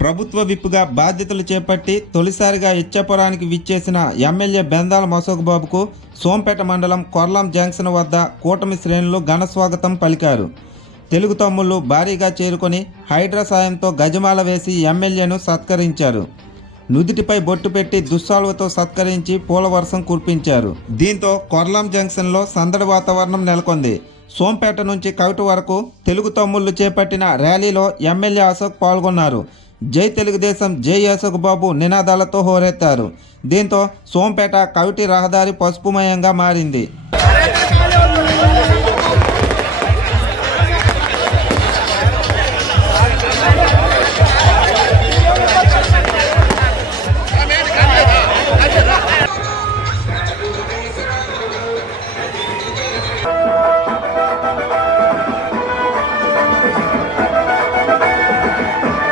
ప్రభుత్వ విప్పుగా బాధ్యతలు చేపట్టి తొలిసారిగా ఇచ్చాపురానికి విచ్చేసిన ఎమ్మెల్యే బెందాల అశోక్ బాబుకు సోంపేట మండలం కొర్లాం జంక్షన్ వద్ద కూటమి శ్రేణులు ఘన స్వాగతం పలికారు. తెలుగు తమ్ముళ్లు భారీగా చేరుకొని హైడ్రా సాయంతో గజమాల వేసి ఎమ్మెల్యేను సత్కరించారు. నుదిటిపై బొట్టు పెట్టి దుస్సాలువతో సత్కరించి పూల వర్షం కురిపించారు. దీంతో కొర్లాం జంక్షన్లో సందడి వాతావరణం నెలకొంది. సోంపేట నుంచి కవిటి వరకు తెలుగు తమ్ముళ్లు చేపట్టిన ర్యాలీలో ఎమ్మెల్యే అశోక్ పాల్గొన్నారు. జై తెలుగుదేశం, జై అశోక్ బాబు నినాదాలతో హోరెత్తారు. దీంతో సోంపేట కవిటి రహదారి పసుపుమయంగా మారింది.